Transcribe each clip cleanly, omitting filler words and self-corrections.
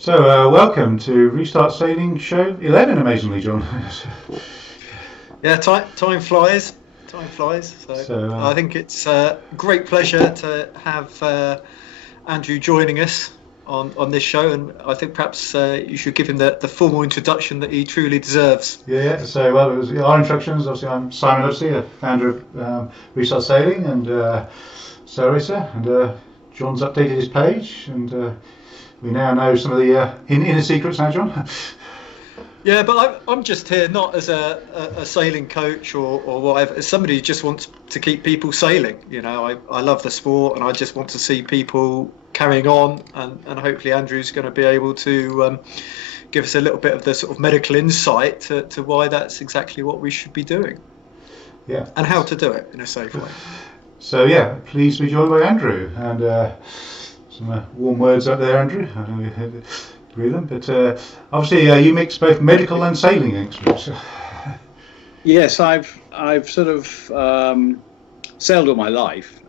So, welcome to Restart Sailing Show 11, amazingly, John. Yeah, time flies. Time flies. So So, I think it's a great pleasure to have Andrew joining us on this show, and I think perhaps you should give him the formal introduction that he truly deserves. well, it was our instructions. Obviously, I'm Simon Oakley, the founder of Restart Sailing and Sail Racer, and John's updated his page, and we now know some of the inner secrets now, John. Yeah, but I'm just here not as a sailing coach or whatever, as somebody who just wants to keep people sailing. You know, I love the sport and I just want to see people carrying on, and hopefully Andrew's going to be able to give us a little bit of the sort of medical insight to why that's exactly what we should be doing. Yeah. And how to do it in a safe way. So, pleased to be joined by Andrew, and some warm words up there, Andrew. I know you agree with them, but obviously you mix both medical and sailing experts. Yes, I've sort of sailed all my life,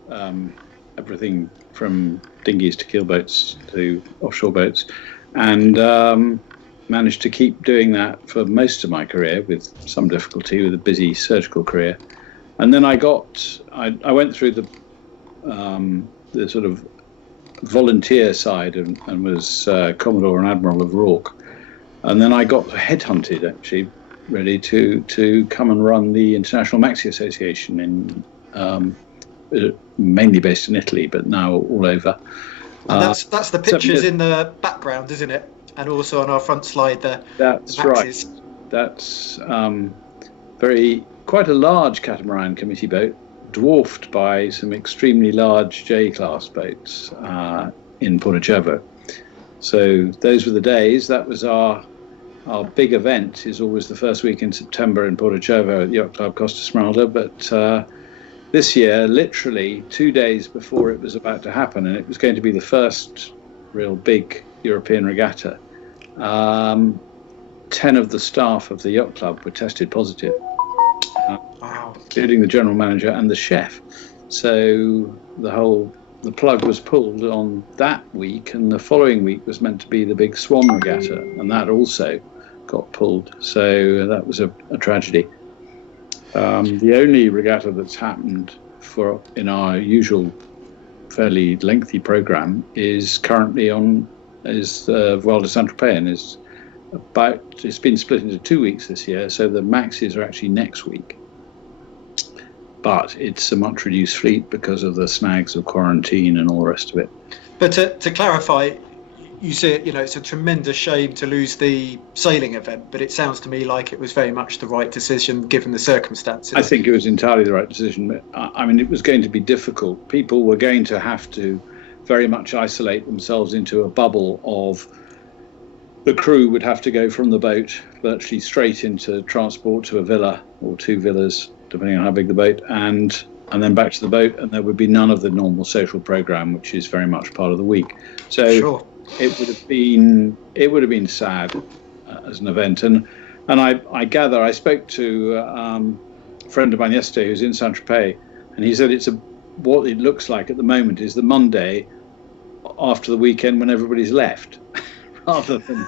everything from dinghies to keelboats to offshore boats, and managed to keep doing that for most of my career with some difficulty, with a busy surgical career. And then I went through the sort of volunteer side and was Commodore and Admiral of Rourke. And then I got headhunted, actually, ready to come and run the International Maxi Association mainly based in Italy, but now all over. And that's the pictures in the background, isn't it? And also on our front slide there. That's right. That's quite a large catamaran committee boat, dwarfed by some extremely large J-class boats in Porto. So those were the days. That was our big event. Is always the first week in September in Porto at Yacht Club Costa Smeralda. But this year, literally 2 days before it was about to happen, and it was going to be the first real big European regatta, 10 of the staff of the Yacht Club were tested positive. Wow. Including the general manager and the chef. So the plug was pulled on that week, and the following week was meant to be the big Swan Regatta, and that also got pulled. So that was a tragedy. The only regatta that's happened in our usual fairly lengthy program is currently Voile de Saint-Tropez, and it's been split into 2 weeks this year, so the maxis are actually next week. But it's a much reduced fleet because of the snags of quarantine and all the rest of it. But to clarify, you say it's a tremendous shame to lose the sailing event, but it sounds to me like it was very much the right decision given the circumstances. I think it was entirely the right decision. I mean, it was going to be difficult. People were going to have to very much isolate themselves into a bubble of the crew would have to go from the boat virtually straight into transport to a villa or 2 villas, depending on how big the boat, and then back to the boat, and there would be none of the normal social program, which is very much part of the week. So sure. It would have been sad as an event, and I gather I spoke to a friend of mine yesterday who's in Saint-Tropez, and he said what it looks like at the moment is the Monday after the weekend when everybody's left. Rather than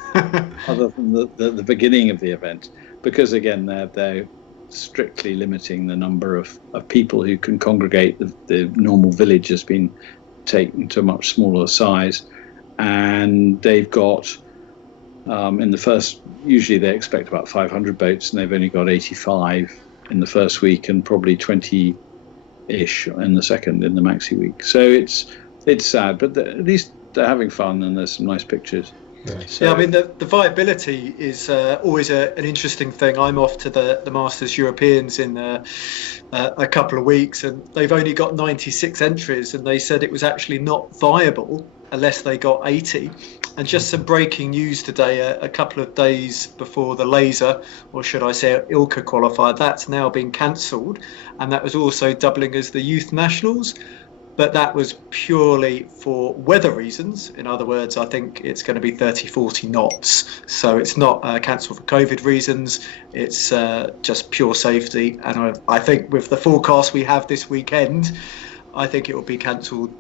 the beginning of the event, because again they're strictly limiting the number of people who can congregate. The normal village has been taken to a much smaller size, and they've got in the first, usually they expect about 500 boats, and they've only got 85 in the first week and probably 20-ish in the second, in the maxi week. So it's sad, but at least they're having fun, and there's some nice pictures. I mean, the viability is always an interesting thing. I'm off to the Masters Europeans in a couple of weeks, and they've only got 96 entries, and they said it was actually not viable unless they got 80. And just some breaking news today, a couple of days before the laser, or should I say ILCA qualifier, that's now been cancelled, and that was also doubling as the youth nationals. But that was purely for weather reasons. In other words, I think it's going to be 30, 40 knots. So it's not cancelled for COVID reasons. It's just pure safety. And I think with the forecast we have this weekend, I think it will be cancelled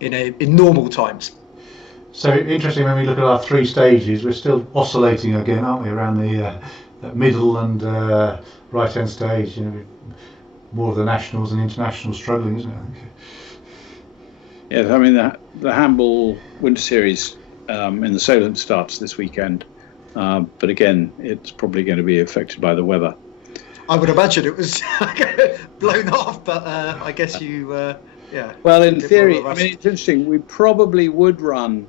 in normal times. So interesting when we look at our 3 stages, we're still oscillating again, aren't we, around the middle and right-hand stage. More of the nationals and internationals struggling, isn't it? I think. Yeah, I mean the handball Winter Series in the Solent starts this weekend, but again, it's probably going to be affected by the weather. I would imagine it was blown off, but I guess you, yeah. Well, in theory, I mean, it's interesting. We probably would run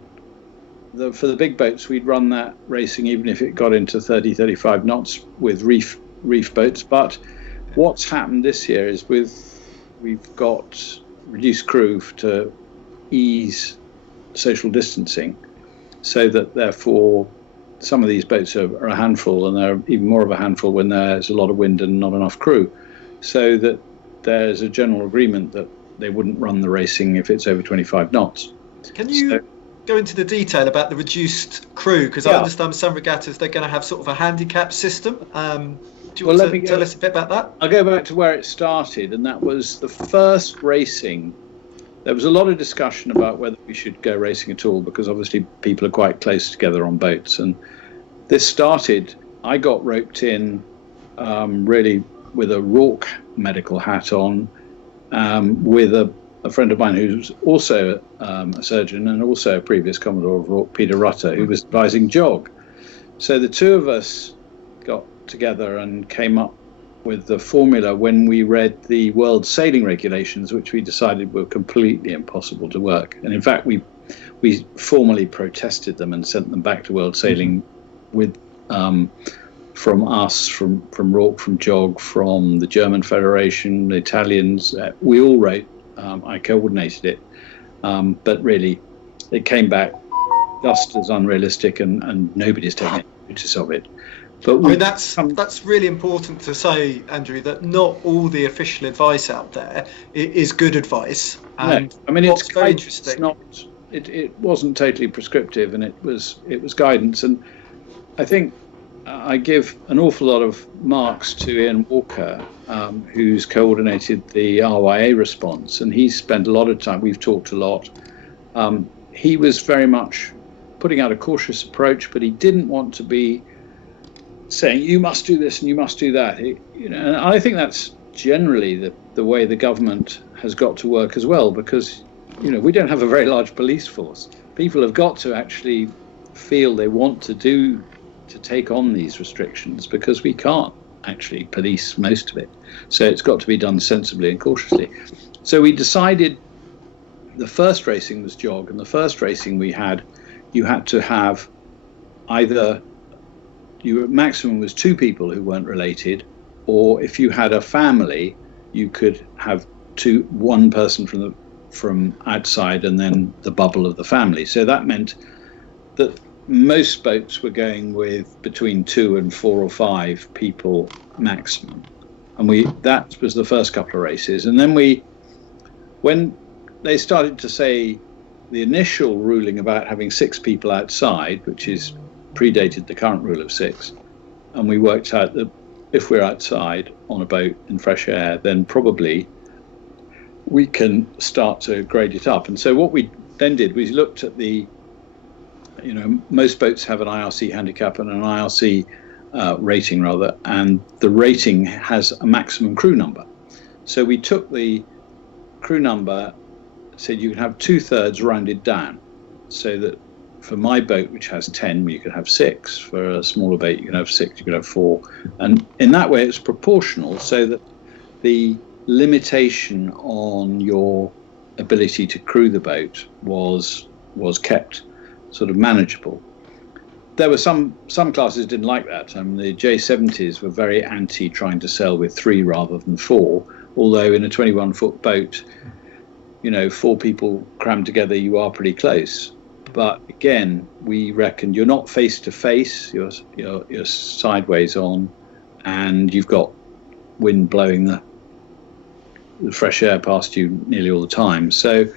for the big boats. We'd run that racing even if it got into 30, 35 knots with reef boats. But what's happened this year is we've got reduced crew to ease social distancing, so that therefore some of these boats are a handful, and they're even more of a handful when there's a lot of wind and not enough crew. So that there's a general agreement that they wouldn't run the racing if it's over 25 knots. Can you go into the detail about the reduced crew? Because I understand some regattas, they're going to have sort of a handicap system. Do you want to tell us a bit about that? I'll go back to where it started, and that was the first racing. There was a lot of discussion about whether we should go racing at all, because obviously people are quite close together on boats. And this started, I got roped in really with a Rorke medical hat on, with a friend of mine who's also a surgeon and also a previous Commodore of Rorke, Peter Rutter, who was advising Jog. So the two of us got together and came up with the formula when we read the world sailing regulations, which we decided were completely impossible to work. And in fact, we formally protested them and sent them back to world sailing with from us, from Rorke, from Jog, from the German Federation, the Italians. We all wrote. I coordinated it, but really, it came back just as unrealistic, and nobody's taking any notice of it. But that's really important to say, Andrew, that not all the official advice out there is good advice. And no, I mean, it's very interesting. It wasn't totally prescriptive, and it was guidance. And I think I give an awful lot of marks to Ian Walker, who's coordinated the RYA response, and he's spent a lot of time. We've talked a lot. He was very much putting out a cautious approach, but he didn't want to be saying you must do this and you must do that. And I think that's generally the way the government has got to work as well, because we don't have a very large police force. People have got to actually feel they want to take on these restrictions, because we can't actually police most of it. So it's got to be done sensibly and cautiously. So we decided the first racing was Jog, and the first racing you had to have either your maximum was 2 people who weren't related, or if you had a family, you could have one person from outside and then the bubble of the family. So that meant that most boats were going with between 2 and 4 or 5 people maximum, and that was the first couple of races. And then when they started to say the initial ruling about having 6 people outside, which predated the current rule of 6, and we worked out that if we're outside on a boat in fresh air, then probably we can start to grade it up. And so what we then did, we looked at most boats have an IRC handicap and an IRC rating rather, and the rating has a maximum crew number. So we took the crew number, said you can have 2/3 rounded down, so that for my boat, which has 10, you could have 6. For a smaller boat, you can have 6, you could have 4. And in that way, it's proportional, so that the limitation on your ability to crew the boat was kept sort of manageable. There were some classes didn't like that. The J70s were very anti trying to sail with 3 rather than 4, although in a 21-foot boat, 4 people crammed together, you are pretty close. But again, we reckon you're not face to face, you're sideways on, and you've got wind blowing the fresh air past you nearly all the time. So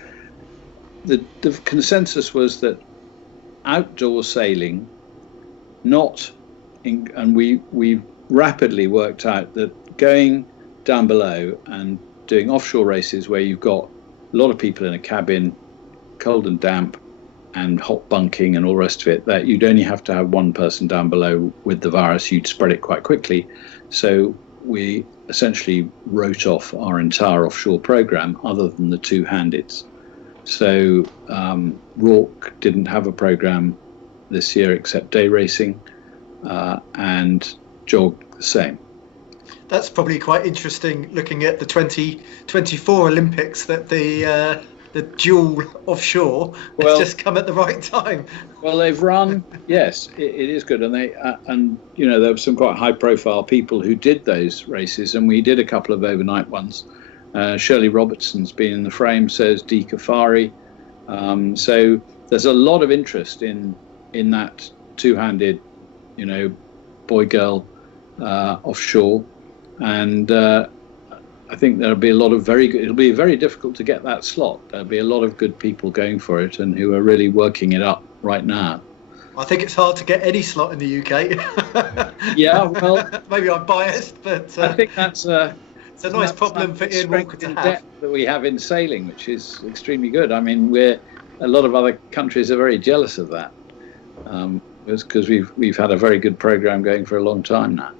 the consensus was that outdoor sailing, and we rapidly worked out that going down below and doing offshore races where you've got a lot of people in a cabin, cold and damp, and hot bunking and all the rest of it, that you'd only have to have one person down below with the virus. You'd spread it quite quickly. So we essentially wrote off our entire offshore program other than the two-handeds. So Rourke didn't have a program this year except day racing, and jog the same. That's probably quite interesting looking at the 2024 Olympics, that the dual offshore has just come at the right time. Well, they've run, yes, it is good. And there were some quite high profile people who did those races, and we did a couple of overnight ones. Shirley Robertson's been in the frame, so is Dee Kafari. So there's a lot of interest in that two-handed, boy-girl offshore. And I think there'll be a lot of it'll be very difficult to get that slot. There'll be a lot of good people going for it and who are really working it up right now. I think it's hard to get any slot in the UK. Yeah, well, maybe I'm biased, but I think it's a nice problem for Ian Walker to have. That we have in sailing, which is extremely good. I mean, a lot of other countries are very jealous of that, because we've had a very good program going for a long time now.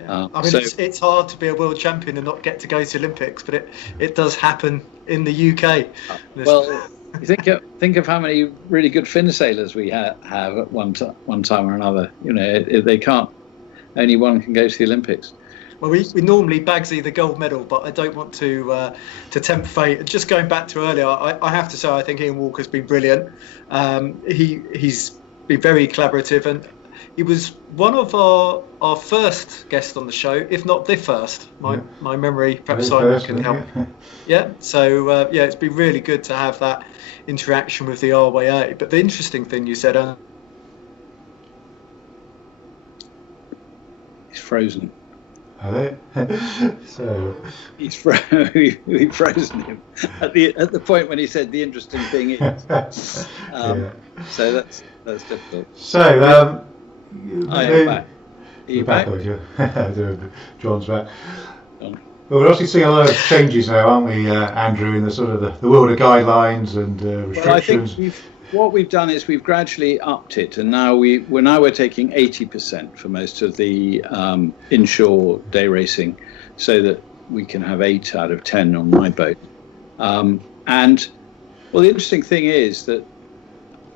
It's hard to be a world champion and not get to go to Olympics, but it does happen in the UK. Well, you think of how many really good fin sailors we have at one time or another. They can't. Only one can go to the Olympics. Well, we normally Bagsy the gold medal, but I don't want to tempt fate. Just going back to earlier, I have to say I think Ian Walker's been brilliant. He's been very collaborative, and he was one of our first guests on the show, if not the first. My memory, perhaps Simon can help. Yeah. So it's been really good to have that interaction with the RYA. But the interesting thing you said, he's frozen. Are they? So we've frozen him at the point when he said the interesting thing is. So that's difficult. So I am back. Are you back? John's back. Well, we're obviously seeing a lot of changes now, aren't we, Andrew, in the sort of the world of guidelines and restrictions? Well, I think what we've done is we've gradually upped it, and now we're taking 80% for most of the inshore day racing, so that we can have 8 out of 10 on my boat. And well, the interesting thing is that,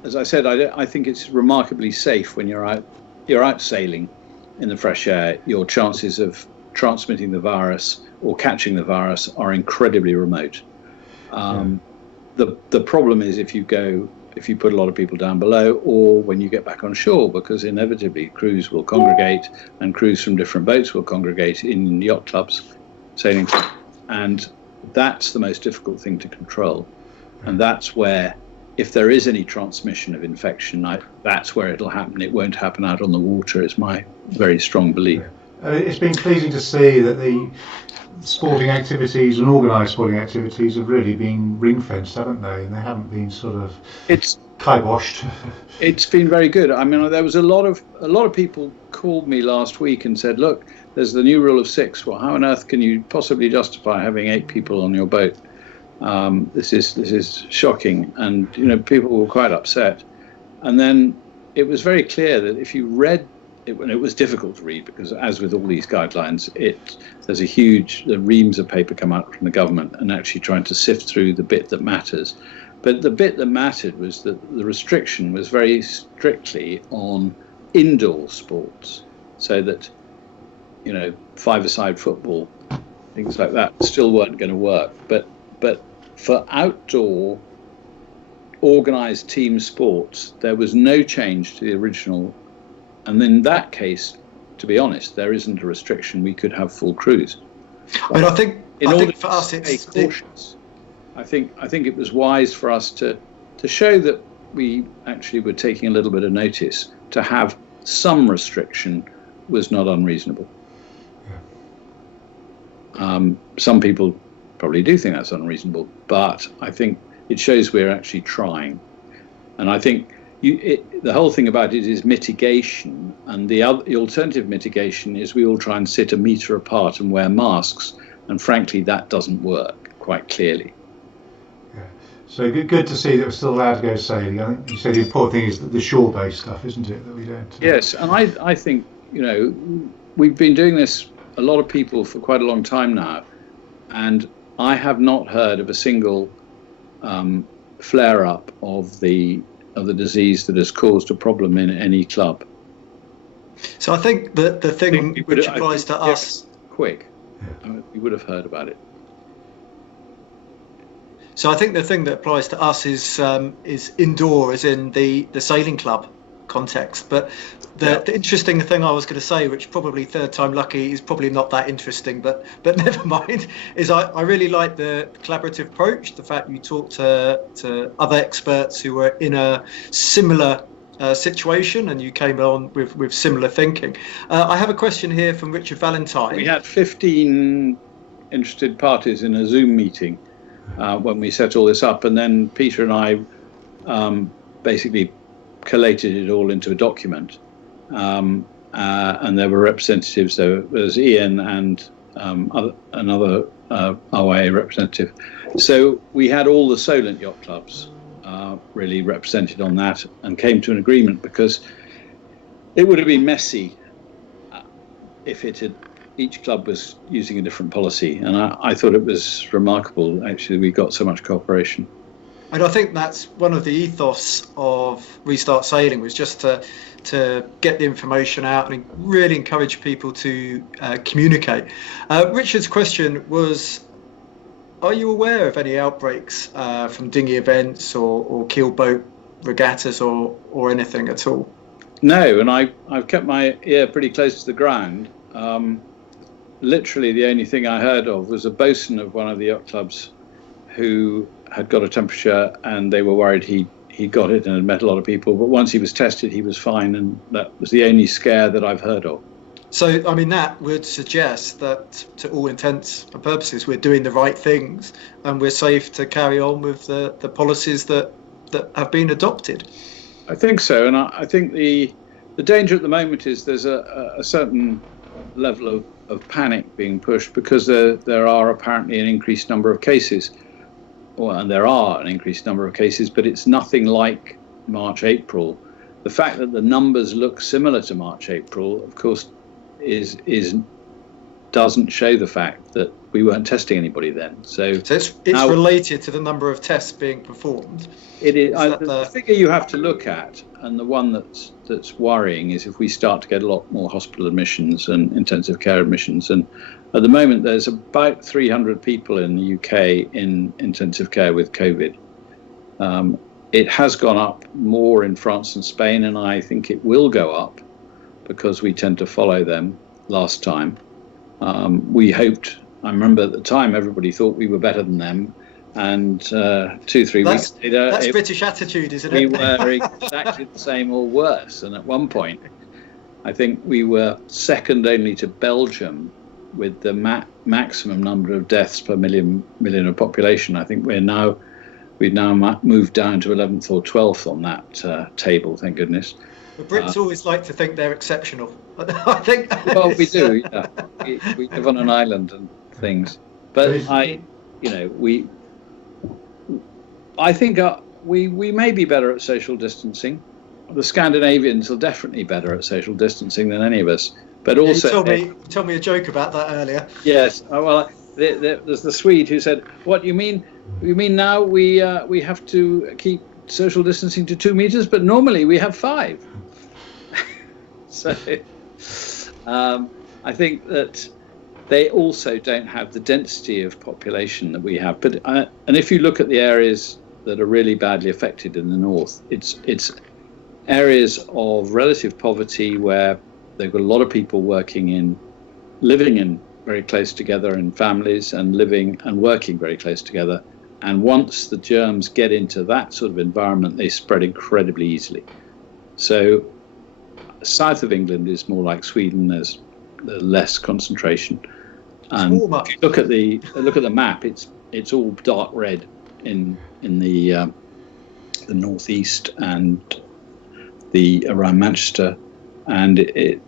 as I said, I think it's remarkably safe when you're out sailing in the fresh air. Your chances of transmitting the virus or catching the virus are incredibly remote. The problem is if you put a lot of people down below, or when you get back on shore, because inevitably crews will congregate, and crews from different boats will congregate in yacht clubs, sailing clubs, and that's the most difficult thing to control. And that's where, if there is any transmission of infection, that's where it'll happen. It won't happen out on the water, is my very strong belief. It's been pleasing to see that the sporting activities and organised sporting activities have really been ring-fenced, haven't they? And they haven't been sort of kiboshed. It's been very good. I mean, there was a lot of people called me last week and said, "Look, there's the new rule of 6. Well, how on earth can you possibly justify having 8 people on your boat? This is shocking." And people were quite upset. And then it was very clear that if you read it, and it was difficult to read, because as with all these guidelines, there's the reams of paper come out from the government, and actually trying to sift through the bit that matters. But the bit that mattered was that the restriction was very strictly on indoor sports, so that 5-a-side football, things like that, still weren't going to work. But for outdoor organised team sports, there was no change to the original. And in that case, to be honest, there isn't a restriction. We could have full crews. But I think for us, it's cautious. I think it was wise for us to show that we actually were taking a little bit of notice. To have some restriction was not unreasonable. Some people probably do think that's unreasonable, but I think it shows we're actually trying. And I think the whole thing about it is mitigation, and the alternative mitigation is we all try and sit a metre apart and wear masks, and frankly that doesn't work, quite clearly. So good to see that we're still allowed to go sailing. I think you said the important thing is the shore-based stuff, isn't it? That we don't. Yes, and I think, we've been doing this, a lot of people, for quite a long time now, and I have not heard of a single flare-up of the disease that has caused a problem in any club. So I think that the thing which applies to us, quick, we would have heard about it. So I think the thing that applies to us is indoor, as in the sailing club context. But the interesting thing I was going to say, which probably third time lucky, is probably not that interesting, but never mind, is I really like the collaborative approach, the fact you talk to other experts who were in a similar situation, and you came on with similar thinking. I have a question here from Richard Valentine. We had 15 interested parties in a Zoom meeting when we set all this up, and then Peter and I basically collated it all into a document, and there were representatives. There was Ian and another RYA representative. So we had all the Solent yacht clubs really represented on that, and came to an agreement, because it would have been messy if each club was using a different policy, and I thought it was remarkable, actually, we got so much cooperation. And I think that's one of the ethos of Restart Sailing, was just to get the information out and really encourage people to communicate. Richard's question was, are you aware of any outbreaks from dinghy events or keelboat regattas or anything at all? No, and I've kept my ear pretty close to the ground. Literally the only thing I heard of was a bosun of one of the yacht clubs who had got a temperature, and they were worried he got it and had met a lot of people, but once he was tested he was fine, and that was the only scare that I've heard of. So I mean, that would suggest that to all intents and purposes we're doing the right things, and we're safe to carry on with the policies that have been adopted. I think so, and I think the danger at the moment is there's a certain level of panic being pushed, because there are apparently an increased number of cases. And there are an increased number of cases, but it's nothing like March, April. The fact that the numbers look similar to March, April, of course, doesn't show the fact that we weren't testing anybody then. So it's now related to the number of tests being performed. It is. The figure you have to look at, and the one that's worrying, is if we start to get a lot more hospital admissions and intensive care admissions. And at the moment, there's about 300 people in the UK in intensive care with COVID. It has gone up more in France and Spain, and I think it will go up, because we tend to follow them last time. We hoped, I remember at the time, everybody thought we were better than them. And 2-3 weeks later, that's British attitude, isn't it? We were exactly the same or worse. And at one point, I think we were second only to Belgium with the maximum number of deaths per million of population. I think we've now moved down to 11th or 12th on that table, thank goodness. The Brits always like to think they're exceptional. I think. Well, we do. Yeah. We live on an island and things, but I think we may be better at social distancing. The Scandinavians are definitely better at social distancing than any of us. But also, you told me a joke about that earlier. Yes. Well, there's the Swede who said, "What you mean? You mean now we have to keep social distancing to 2 meters, but normally we have 5." So I think that they also don't have the density of population that we have. But and if you look at the areas that are really badly affected in the north, it's areas of relative poverty where they've got a lot of people living in very close together in families, and living and working very close together. And once the germs get into that sort of environment, they spread incredibly easily. So south of England is more like Sweden. There's less concentration. And if you look at the map, it's all dark red in the northeast and around Manchester, and it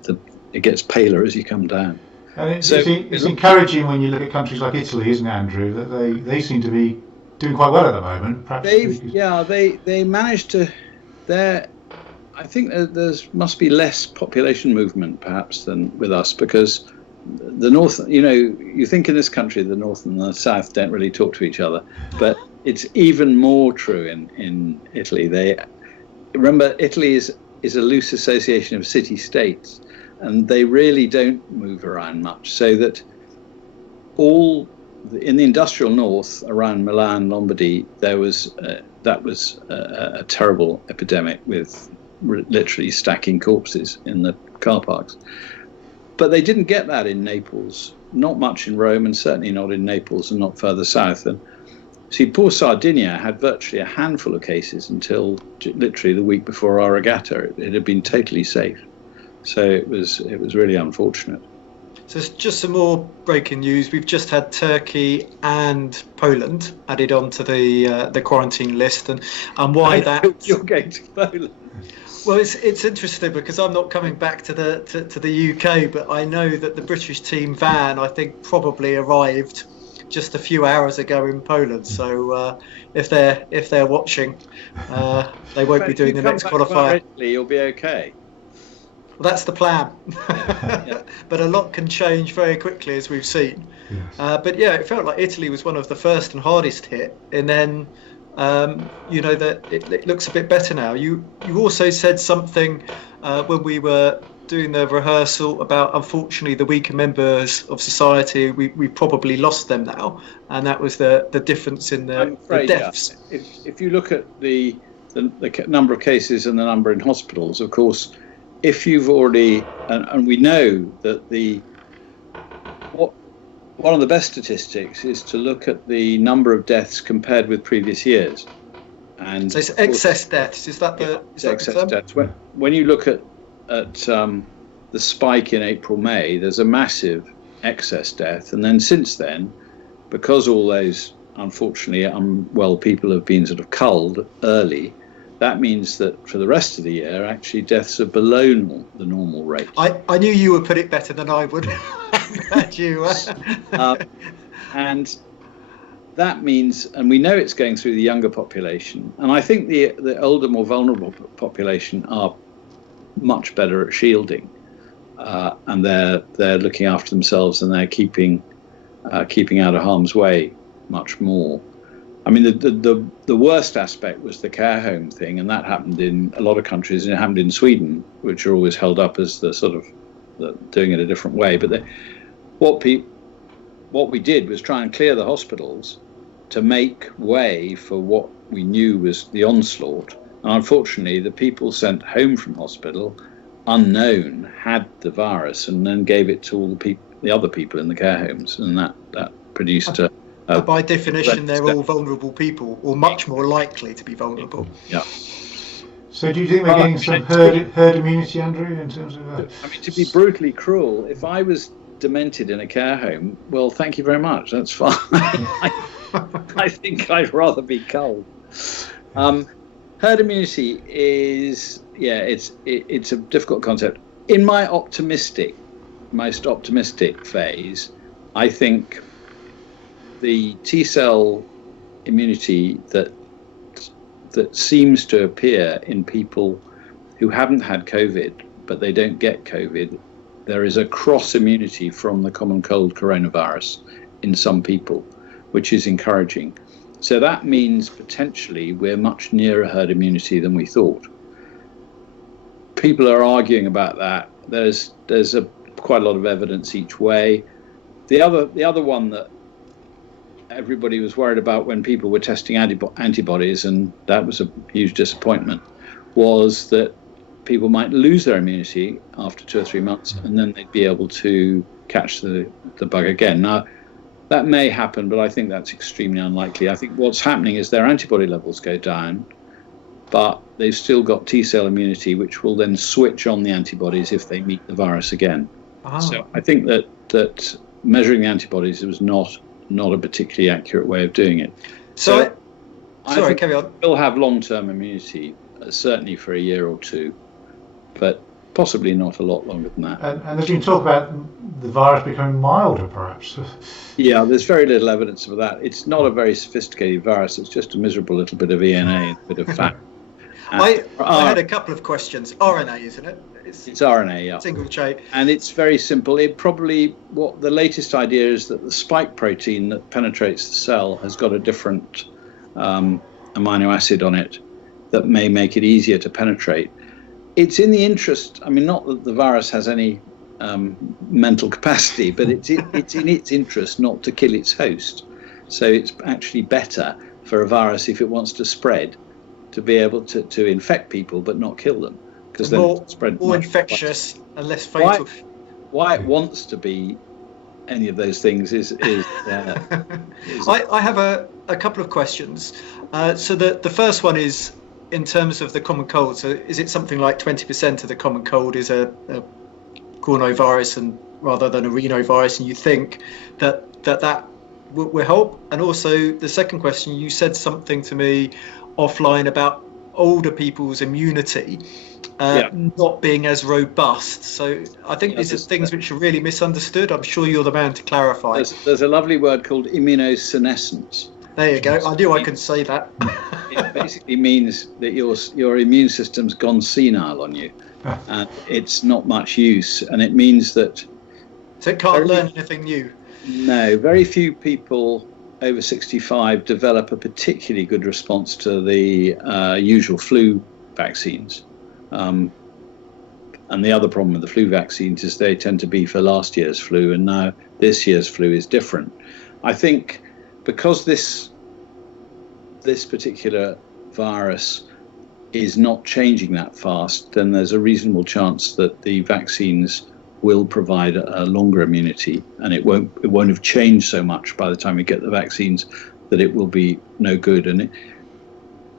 gets paler as you come down. And it's encouraging when you look at countries like Italy, isn't it, Andrew? That they seem to be doing quite well at the moment. Perhaps they managed to. I think there's must be less population movement perhaps than with us, because the north. You think in this country the north and the south don't really talk to each other, but it's even more true in Italy. Remember, Italy is a loose association of city-states, and they really don't move around much, so that in the industrial north around Milan, Lombardy, that was a terrible epidemic with literally stacking corpses in the car parks. But they didn't get that in Naples, not much in Rome, and certainly not in Naples and not further south. And see, poor Sardinia had virtually a handful of cases until literally the week before our regatta. It had been totally safe. So it was really unfortunate. So just some more breaking news. We've just had Turkey and Poland added onto the quarantine list, and why that? You're going to Poland. Well, it's interesting because I'm not coming back to the UK, but I know that the British team van, I think, probably arrived just a few hours ago in Poland. So if they're watching, they won't be doing the next qualifier. You'll be okay. Well, that's the plan. Yeah. But a lot can change very quickly, as we've seen. Yes. But yeah, it felt like Italy was one of the first and hardest hit, and then that it looks a bit better now. You also said something when we were doing the rehearsal about, unfortunately, the weaker members of society. We probably lost them now, and that was the difference in the deaths. Yeah. If you look at the number of cases and the number in hospitals, of course, if you've already, and we know that one of the best statistics is to look at the number of deaths compared with previous years. And so it's excess deaths. Is that the excess deaths? When you look at the spike in April, May, there's a massive excess death, and then since then, because all those unfortunately unwell people have been sort of culled early, that means that for the rest of the year, actually, deaths are below the normal rate. I knew you would put it better than I would. Glad you. And that means, and we know it's going through the younger population, and I think the older, more vulnerable population are much better at shielding, and they're looking after themselves, and they're keeping out of harm's way much more. I mean, the worst aspect was the care home thing, and that happened in a lot of countries, and it happened in Sweden, which are always held up as the sort of doing it a different way. But what we did was try and clear the hospitals to make way for what we knew was the onslaught. And unfortunately, the people sent home from hospital, unknown, had the virus, and then gave it to all the other people in the care homes, and that produced by definition, they're all vulnerable people, or much more likely to be vulnerable. Yeah. So do you think we're getting some herd immunity, Andrew, in terms of... I mean, to be brutally cruel, if I was demented in a care home, well, thank you very much, that's fine. I think I'd rather be culled. Herd immunity is, it's a difficult concept. In my most optimistic phase, I think the T-cell immunity that seems to appear in people who haven't had COVID, but they don't get COVID, there is a cross immunity from the common cold coronavirus in some people, which is encouraging. So that means potentially we're much nearer herd immunity than we thought. People are arguing about that. There's quite a lot of evidence each way. The other one that everybody was worried about when people were testing antibodies, and that was a huge disappointment, was that people might lose their immunity after 2 or 3 months, and then they'd be able to catch the bug again. Now, that may happen, but I think that's extremely unlikely. I think what's happening is their antibody levels go down, but they've still got T-cell immunity, which will then switch on the antibodies if they meet the virus again. Oh. So I think that measuring the antibodies was not a particularly accurate way of doing it. Sorry, carry on. We'll have long-term immunity, certainly for a year or two, but possibly not a lot longer than that. And as you talk about the virus becoming milder, perhaps. Yeah, there's very little evidence of that. It's not a very sophisticated virus. It's just a miserable little bit of ENA and a bit of fat. I had a couple of questions. RNA, isn't it? It's RNA, yeah. Single chain. And it's very simple. What the latest idea is that the spike protein that penetrates the cell has got a different amino acid on it that may make it easier to penetrate. It's in the interest, not that the virus has any mental capacity, but it's in its interest not to kill its host. So it's actually better for a virus, if it wants to spread, to be able to infect people but not kill them, because then more, it spread more infectious and less fatal. Why it wants to be any of those things is I have a couple of questions. So the first one is in terms of the common cold. So is it something like 20% of the common cold is a coronavirus and rather than a rhinovirus, and you think that will help? And also the second question, you said something to me offline about older people's immunity not being as robust. So I think these are things which are really misunderstood. I'm sure you're the man to clarify. There's a lovely word called immunosenescence. There you go. I knew I could say that. It basically means that your immune system's gone senile on you, and it's not much use. And it means that so it can't learn anything new. No, very few people over 65 develop a particularly good response to the usual flu vaccines. And the other problem with the flu vaccines is they tend to be for last year's flu, and now this year's flu is different. I think because this particular virus is not changing that fast, then there's a reasonable chance that the vaccines will provide a longer immunity, and it won't have changed so much by the time we get the vaccines that it will be no good. And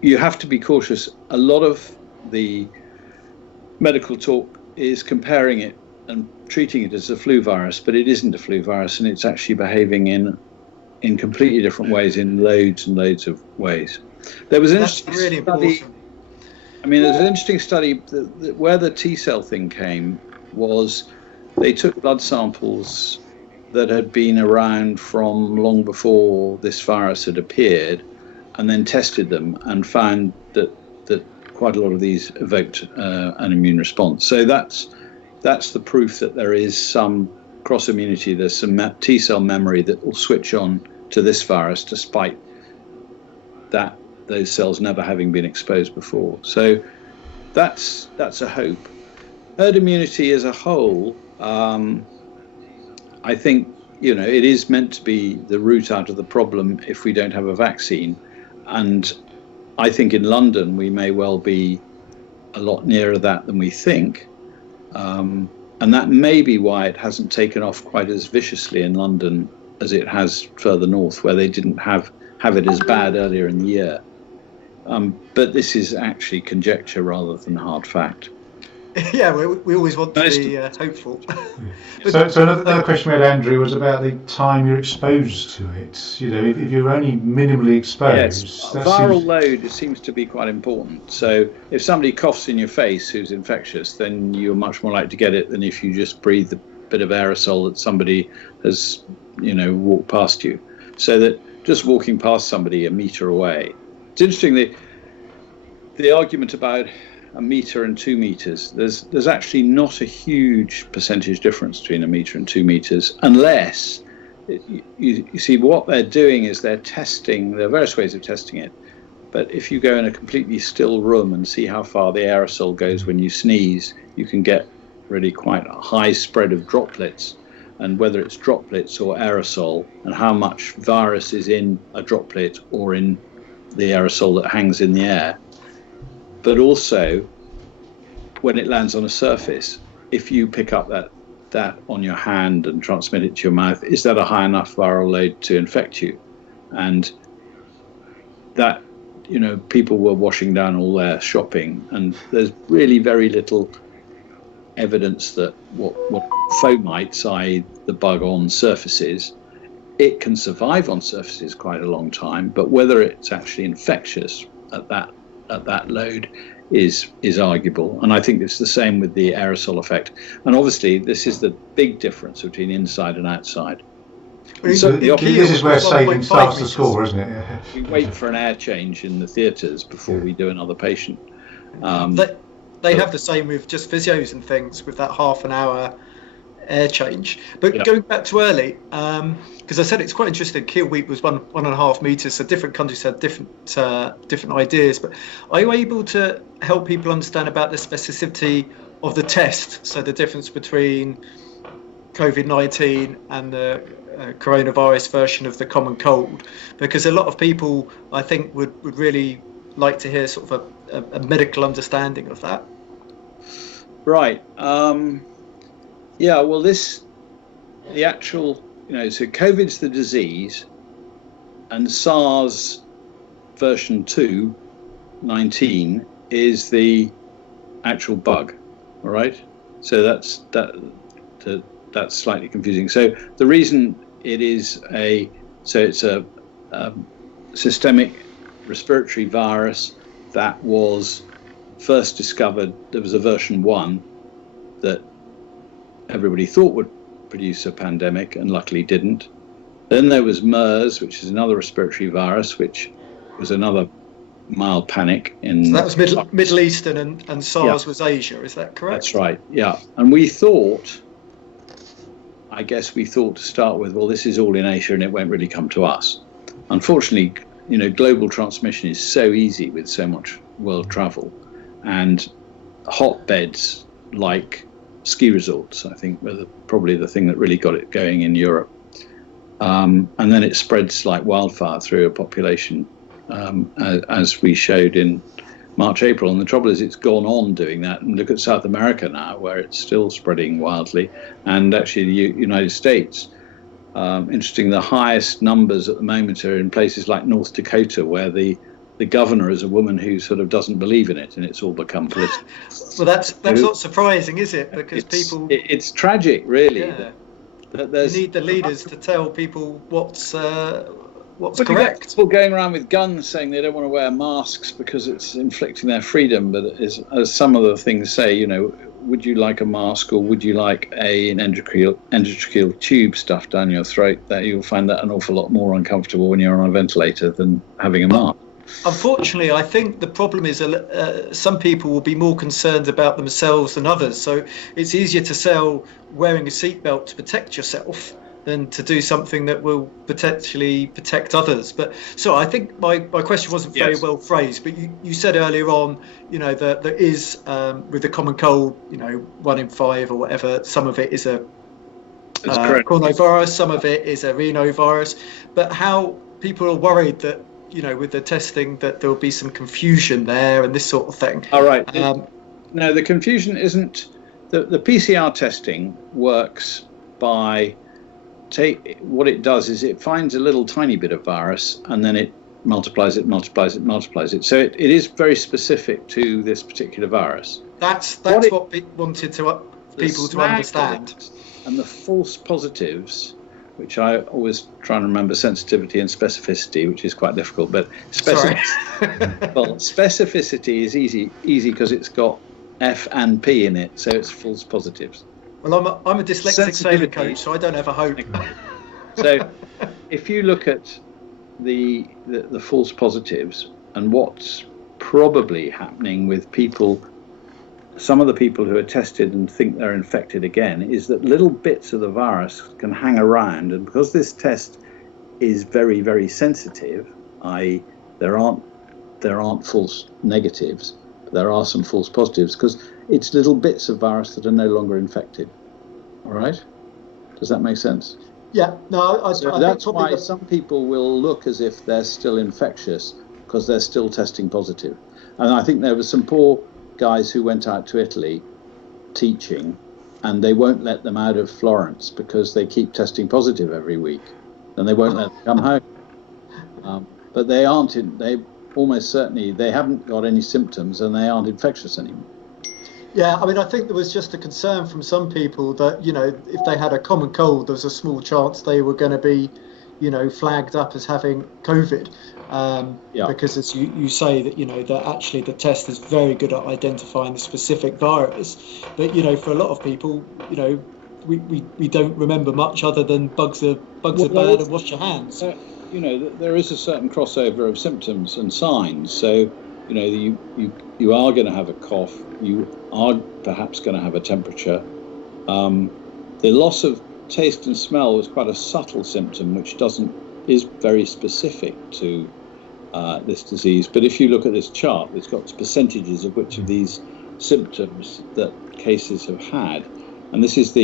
you have to be cautious. A lot of the medical talk is comparing it and treating it as a flu virus, but it isn't a flu virus, and it's actually behaving in completely different ways in loads and loads of ways. There was an interesting study. Important. There's an interesting study where the T cell thing came was they took blood samples that had been around from long before this virus had appeared, and then tested them and found that quite a lot of these evoked an immune response. So that's the proof that there is some cross immunity. There's some T cell memory that will switch on to this virus, despite those cells never having been exposed before. So that's a hope. Herd immunity as a whole, I think it is meant to be the route out of the problem if we don't have a vaccine. And I think in London we may well be a lot nearer that than we think. And that may be why it hasn't taken off quite as viciously in London as it has further north, where they didn't have it as bad earlier in the year. But this is actually conjecture rather than hard fact. Yeah, we always want to be hopeful. So another question we had, Andrew, was about the time you're exposed to it. If you're only minimally exposed. Yes, viral load seems to be quite important. So if somebody coughs in your face who's infectious, then you're much more likely to get it than if you just breathe a bit of aerosol that somebody has, walked past you. So that just walking past somebody a metre away. It's interesting, the argument about a metre and 2 metres, there's actually not a huge percentage difference between a metre and 2 metres, unless you see what they're doing is they're testing. There are various ways of testing it, but if you go in a completely still room and see how far the aerosol goes when you sneeze, you can get really quite a high spread of droplets, and whether it's droplets or aerosol, and how much virus is in a droplet or in the aerosol that hangs in the air. But also, when it lands on a surface, if you pick up that on your hand and transmit it to your mouth, is that a high enough viral load to infect you? And that, people were washing down all their shopping, and there's really very little evidence that what fomites, i.e. the bug on surfaces, it can survive on surfaces quite a long time, but whether it's actually infectious at that load is arguable. And I think it's the same with the aerosol effect. And obviously, this is the big difference between inside and outside. So this is where saving starts to score, isn't it? Yeah. We wait for an air change in the theatres before we do another patient. They have the same with just physios and things with that half an hour air change. But going back to early, because I said it's quite interesting. Kiel Week was 1.5 meters, so different countries had different ideas. But are you able to help people understand about the specificity of the test? So the difference between COVID-19 and the coronavirus version of the common cold, because a lot of people, I think, would really like to hear sort of a medical understanding of that. Right. Yeah, well, the actual, so COVID's the disease, and SARS version 2, 19, is the actual bug, all right? So that's slightly confusing. So the reason it is it's a systemic respiratory virus that was first discovered. There was a version 1 that everybody thought would produce a pandemic and luckily didn't. Then there was MERS, which is another respiratory virus, which was another mild panic. So that was Middle Eastern and SARS was Asia, is that correct? That's right, yeah. And I guess we thought to start with, well, this is all in Asia and it won't really come to us. Unfortunately, global transmission is so easy with so much world travel, and hotbeds like ski resorts, I think, were probably the thing that really got it going in Europe. And then it spreads like wildfire through a population, as we showed in March, April. And the trouble is it's gone on doing that. And look at South America now, where it's still spreading wildly. And actually the United States, interesting, the highest numbers at the moment are in places like North Dakota, where the governor is a woman who sort of doesn't believe in it, and it's all become political. Well, that's not surprising, is it? Because it's tragic, really. Yeah. You need the leaders to tell people what's correct. People going around with guns saying they don't want to wear masks because it's inflicting their freedom. But as some of the things say, would you like a mask or would you like an endotracheal tube stuffed down your throat? That you'll find that an awful lot more uncomfortable when you're on a ventilator than having a mask. Unfortunately, I think the problem is some people will be more concerned about themselves than others. So it's easier to sell wearing a seatbelt to protect yourself than to do something that will potentially protect others. But so I think my question wasn't very well phrased, but you said earlier on, that there is with the common cold, 1 in 5 or whatever, some of it is a coronavirus, some of it is a rhinovirus, but how people are worried that, with the testing, that there will be some confusion there and this sort of thing. All right. No, the confusion isn't. The PCR testing works by what it does is it finds a little tiny bit of virus and then it multiplies it. So it is very specific to this particular virus. That's what we wanted people to understand. And the false positives, which I always try and remember sensitivity and specificity, which is quite difficult, but specificity is easy because it's got F and P in it, so it's false positives. Well, I'm a dyslexic sailor coach, so I don't have a hope. So if you look at the false positives and what's probably happening with people, some of the people who are tested and think they're infected again, is that little bits of the virus can hang around, and because this test is very, very sensitive, i.e. there aren't false negatives, but there are some false positives because it's little bits of virus that are no longer infected. All right? Does that make sense? Yeah. No, so that's why some people will look as if they're still infectious because they're still testing positive. And I think there were some poor guys who went out to Italy teaching, and they won't let them out of Florence because they keep testing positive every week, and they won't let them come home. But they almost certainly they haven't got any symptoms and they aren't infectious anymore. Yeah, I mean, I think there was just a concern from some people that, if they had a common cold, there was a small chance they were going to be, flagged up as having COVID. Because as you say that, that actually the test is very good at identifying the specific virus. But, for a lot of people, we don't remember much other than bugs are bad and wash your hands. There is a certain crossover of symptoms and signs. So, you are going to have a cough. You are perhaps going to have a temperature. The loss of taste and smell was quite a subtle symptom, which is very specific to this disease. But if you look at this chart, it's got percentages of which of these symptoms that cases have had. And this is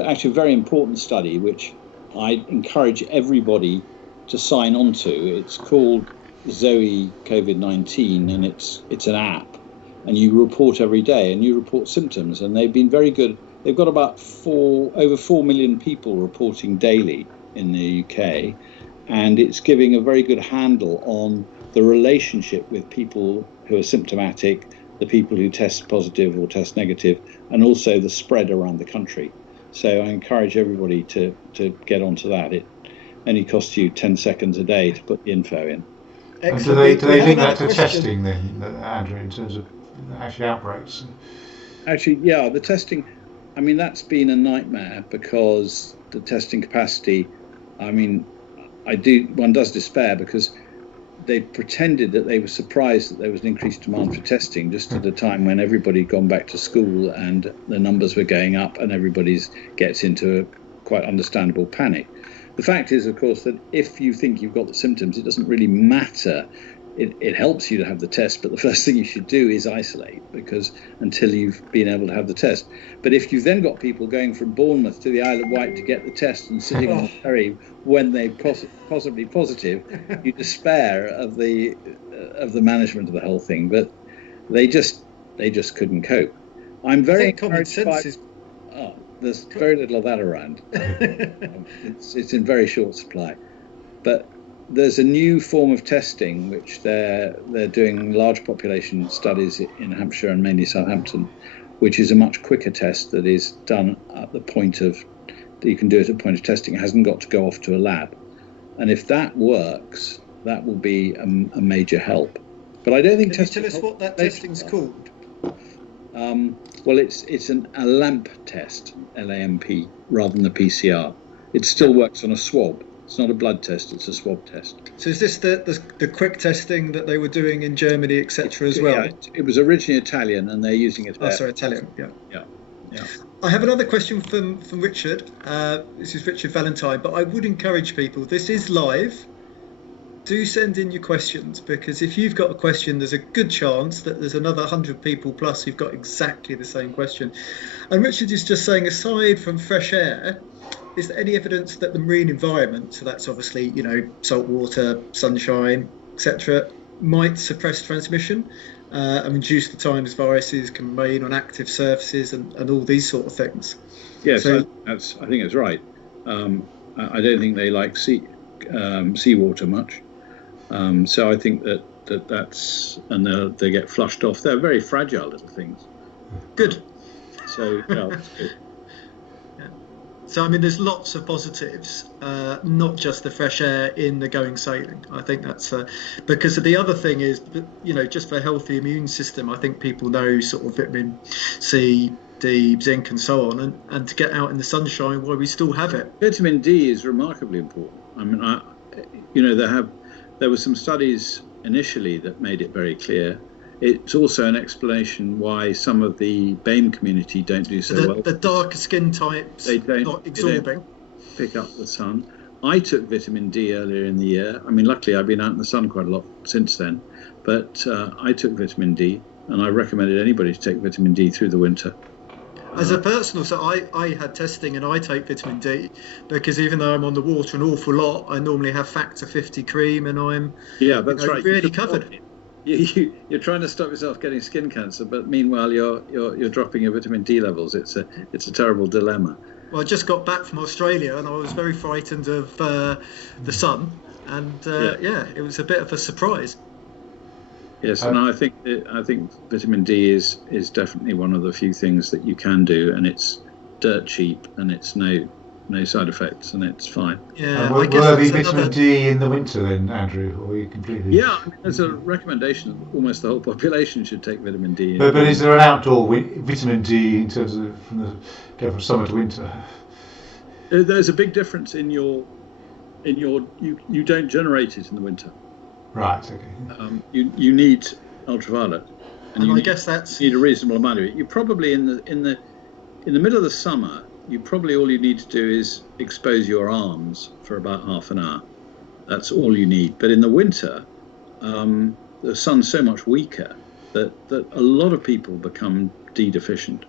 actually a very important study, which I encourage everybody to sign on to. It's called Zoe COVID-19, and it's an app, and you report every day, and you report symptoms, and they've been very good. They've got about over 4 million people reporting daily in the UK, and it's giving a very good handle on the relationship with people who are symptomatic, the people who test positive or test negative, and also the spread around the country. So I encourage everybody to get onto that. It only costs you 10 seconds a day to put the info in. And do they link that to testing then, Andrew, in terms of actually outbreaks? Actually, yeah, the testing, that's been a nightmare because the testing capacity, one does despair because they pretended that they were surprised that there was an increased demand for testing just at a time when everybody had gone back to school and the numbers were going up and everybody gets into a quite understandable panic. The fact is, of course, that if you think you've got the symptoms, it doesn't really matter. It helps you to have the test, but the first thing you should do is isolate, because until you've been able to have the test. But if you've then got people going from Bournemouth to the Isle of Wight to get the test and sitting on the ferry when they're possibly positive, you despair of the management of the whole thing. But they just couldn't cope. I'm very common sense there's very little of that around. It's in very short supply. But there's a new form of testing which they're doing large population studies in Hampshire and mainly Southampton, which is a much quicker test that is done at the point of you can do it at the point of testing. It hasn't got to go off to a lab, and if that works, that will be a major help. But I don't think. Can you tell us what that testing's called? Well, it's a LAMP test, LAMP, rather than the PCR. It still works on a swab. It's not a blood test, it's a swab test. So is this the quick testing that they were doing in Germany, etc. as well? Yeah, it was originally Italian and they're using it there. Oh, sorry, Italian, yeah. Yeah. I have another question from Richard. This is Richard Valentine, but I would encourage people, this is live. Do send in your questions, because if you've got a question, there's a good chance that there's another 100 people plus who've got exactly the same question. And Richard is just saying, aside from fresh air, is there any evidence that the marine environment, so that's obviously, salt water, sunshine, etc., might suppress transmission and reduce the times viruses can remain on active surfaces and all these sort of things? Yes, I think it's right. I don't think they like seawater much. So I think that's, and they get flushed off. They're very fragile little things. Good. So, yeah, that's good. So, there's lots of positives, not just the fresh air in the going sailing. I think that's because the other thing is, just for a healthy immune system, I think people know sort of vitamin C, D, zinc, and so on, and to get out in the sunshine while we still have it. Vitamin D is remarkably important. There were some studies initially that made it very clear. It's also an explanation why some of the BAME community don't do so well. The darker skin types, not absorbing. They don't pick up the sun. I took vitamin D earlier in the year. Luckily I've been out in the sun quite a lot since then, but I took vitamin D, and I recommended anybody to take vitamin D through the winter. As a personal, so I had testing and I take vitamin D because even though I'm on the water an awful lot, I normally have factor 50 cream and I'm right. really covered. You're trying to stop yourself getting skin cancer, but meanwhile you're dropping your vitamin D levels. It's a terrible dilemma. Well, I just got back from Australia and I was very frightened of the sun, and it was a bit of a surprise. Yes, and I think vitamin D is definitely one of the few things that you can do, and it's dirt cheap, and it's no no side effects, and it's fine. Yeah, And I will guess there be that's vitamin another. D in the winter then, Andrew? Or are you completely? Yeah, I mean, there's a recommendation that almost the whole population should take vitamin D. But is there an outdoor vitamin D in terms of go from summer to winter? There's a big difference in your you don't generate it in the winter. Right. Okay. You need ultraviolet, And I guess that's. need a reasonable amount of it. You probably in the middle of the summer, all you need to do is expose your arms for about half an hour. That's all you need. But in the winter, the sun's so much weaker that a lot of people become D deficient.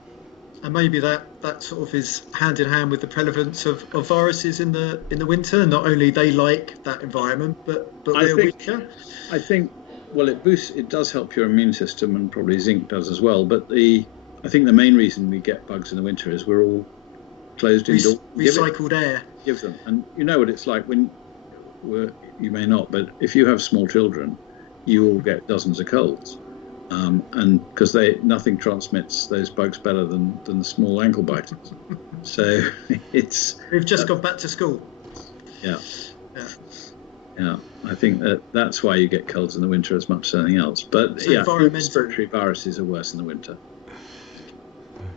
And maybe that sort of is hand in hand with the prevalence of viruses in the winter. Not only they like that environment, but we're weaker. I think, well, it does help your immune system, and probably zinc does as well. But I think the main reason we get bugs in the winter is we're all closed indoors. Recycled air. Give them, and you know what it's like when you may not, but if you have small children, you will get dozens of colds. And because nothing transmits those bugs better than the small ankle biters. So we've just gone back to school. Yeah. I think that's why you get colds in the winter as much as anything else. But respiratory viruses are worse in the winter.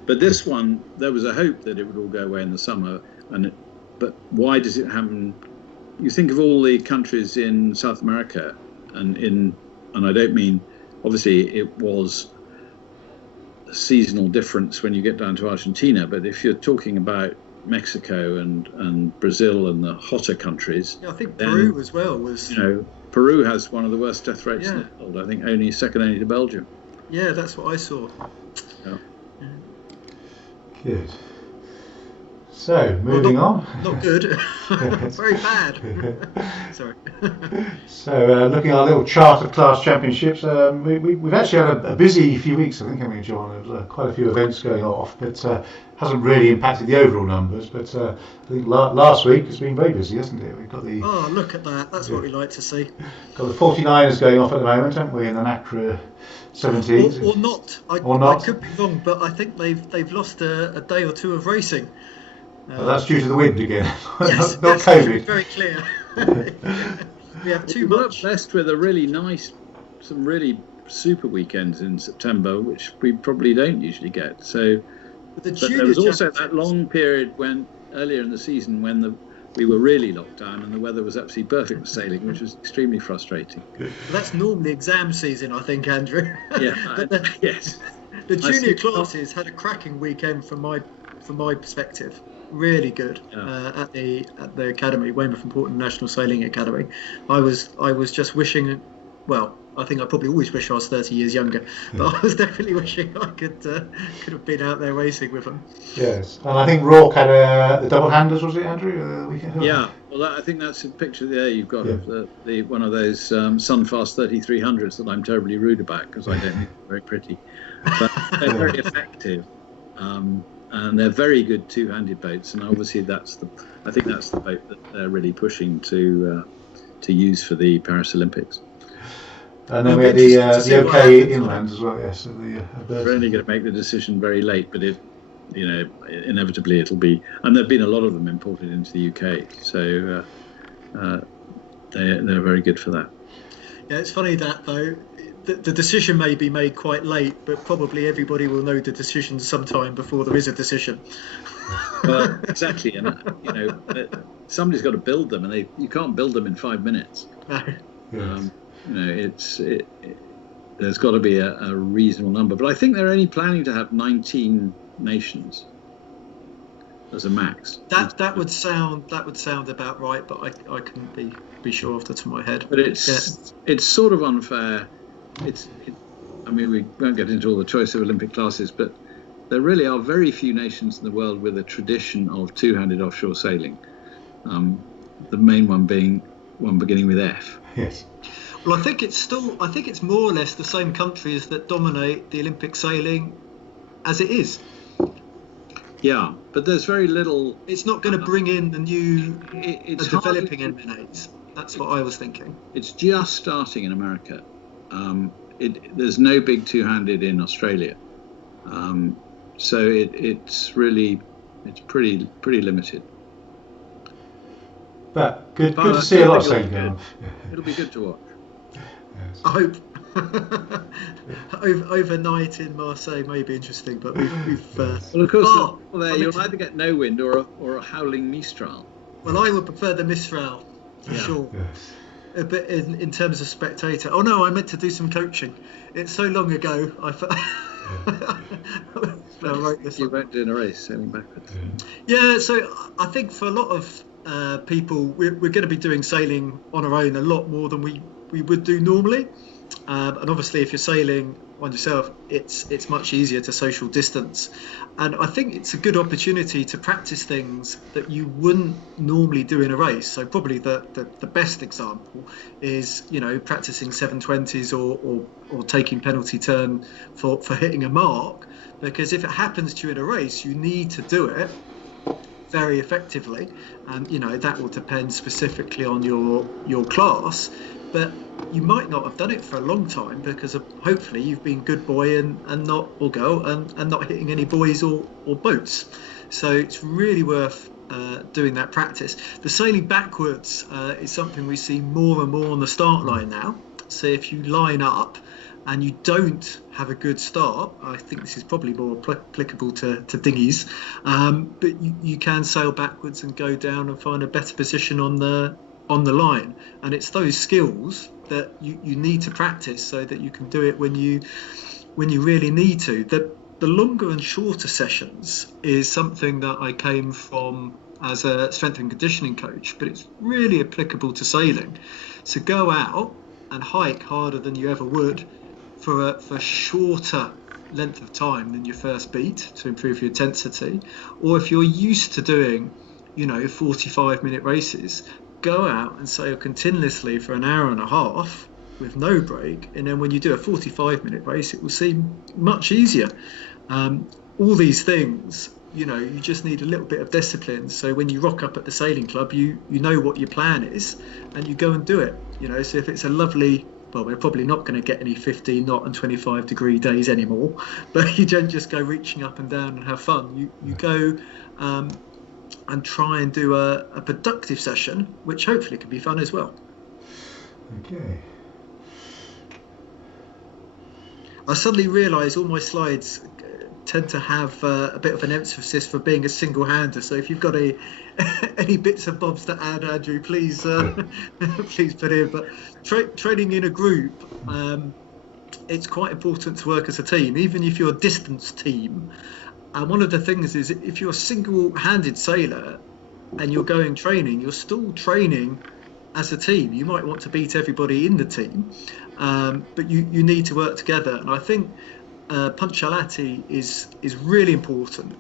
But this one, there was a hope that it would all go away in the summer. But why does it happen? You think of all the countries in South America, and I don't mean. Obviously, it was a seasonal difference when you get down to Argentina, but if you're talking about Mexico and Brazil and the hotter countries, I think Peru as well was. Peru has one of the worst death rates in the world. I think second only to Belgium. Yeah, that's what I saw. Yeah. Good. So, moving on. Not good. Very bad. Sorry. So, looking at our little chart of class championships, we've actually had a busy few weeks, I think, haven't we, John? There's quite a few events going off, but hasn't really impacted the overall numbers. But I think last week it's been very busy, hasn't it? We've got the. Oh, look at that! That's what we like to see. Got the 49ers going off at the moment, haven't we? In the NACRA 17s. Or not. I could be wrong, but I think they've lost a day or two of racing. That's due to the wind again, yes, not COVID. Very clear. We have too We're much. blessed with some really super weekends in September, which we probably don't usually get. So, but there was also that long period earlier in the season when we were really locked down and the weather was absolutely perfect for sailing, which was extremely frustrating. That's normally exam season, I think, Andrew. Yeah. Yes. The junior classes had a cracking weekend from my perspective. Really good at the academy, Weymouth and Portland National Sailing Academy. I was just wishing. Well, I think I probably always wish I was 30 years younger, but I was definitely wishing I could have been out there racing with them. Yes, and I think Rourke had the double handers, was it, Andrew? Weekend? Yeah, well, I think that's a picture there you've got of the one of those Sunfast 3300s that I'm terribly rude about because I don't think they're very pretty, but they're very effective. And they're very good two-handed boats, and obviously I think that's the boat that they're really pushing to use for the Paris Olympics. And then we had the OK Inland as well. Yes, we're only going to make the decision very late, but inevitably it'll be. And there've been a lot of them imported into the UK, so they're very good for that. Yeah, it's funny that though. The decision may be made quite late, but probably everybody will know the decision sometime before there is a decision. Well, exactly, and somebody's got to build them, and you can't build them in 5 minutes. No. Yes. There's got to be a reasonable number, but I think they're only planning to have 19 nations as a max. That would sound about right, but I couldn't be sure off the top of my head. But it's sort of unfair. I mean, we won't get into all the choice of Olympic classes, but there really are very few nations in the world with a tradition of two-handed offshore sailing. The main one being one beginning with F. Yes. Well, I think it's more or less the same countries that dominate the Olympic sailing as it is. Yeah, but there's very little. It's not going to bring in the new developing MNAs. That's what I was thinking. It's just starting in America. There's no big two-handed in Australia, so it's pretty limited. But good to see a lot of sailing going on. It'll be good to watch. Yes. I hope. Overnight in Marseille may be interesting, but we've Well, of course, you'll I either get no wind or a howling Mistral. Well, I would prefer the Mistral for sure. Yes. But in terms of spectator, oh no, I meant to do some coaching. It's so long ago. You won't do in a race sailing backwards. Yeah, so I think for a lot of people, we're going to be doing sailing on our own a lot more than we would do normally. And obviously, if you're sailing on yourself, it's much easier to social distance. And I think it's a good opportunity to practice things that you wouldn't normally do in a race. So probably the best example is, practicing 720s or taking penalty turn for hitting a mark. Because if it happens during a race, you need to do it very effectively. And, that will depend specifically on your class. But you might not have done it for a long time because hopefully you've been good boy and not, or girl, and not hitting any buoys or boats. So it's really worth doing that practice. The sailing backwards is something we see more and more on the start line now. So if you line up and you don't have a good start, I think this is probably more applicable to dinghies, but you can sail backwards and go down and find a better position on the line. And it's those skills that you need to practice so that you can do it when you really need to. The longer and shorter sessions is something that I came from as a strength and conditioning coach, but it's really applicable to sailing. So go out and hike harder than you ever would for shorter length of time than your first beat to improve your intensity. Or if you're used to doing 45-minute races, go out and sail continuously for an hour and a half with no break, and then when you do a 45-minute race, it will seem much easier. All these things, you just need a little bit of discipline. So when you rock up at the sailing club, you know what your plan is, and you go and do it. So if it's a lovely, well, we're probably not going to get any 15 knot and 25-degree days anymore, but you don't just go reaching up and down and have fun. You go and try and do a productive session, which hopefully can be fun as well. Okay. I suddenly realise all my slides tend to have a bit of an emphasis for being a single-hander. So if you've got any bits and bobs to add, Andrew, please please put in. But training in a group, it's quite important to work as a team, even if you're a distance team. And one of the things is, if you're a single-handed sailor and you're going training, you're still training as a team. You might want to beat everybody in the team, but you need to work together. And I think punctuality is really important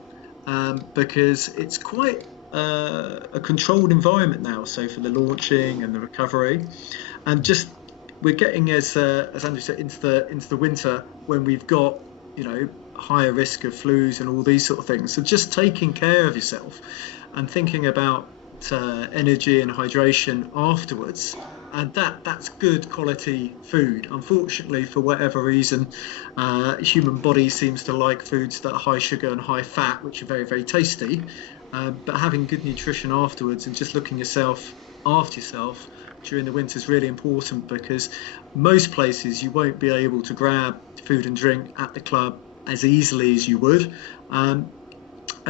because it's quite a controlled environment now. So for the launching and the recovery, and just we're getting, as Andrew said, into the winter when we've got higher risk of flus and all these sort of things. So just taking care of yourself and thinking about energy and hydration afterwards, and that's good quality food. Unfortunately, for whatever reason, human body seems to like foods that are high sugar and high fat, which are very, very tasty, but having good nutrition afterwards and just looking after yourself during the winter is really important, because most places you won't be able to grab food and drink at the club as easily as you would, and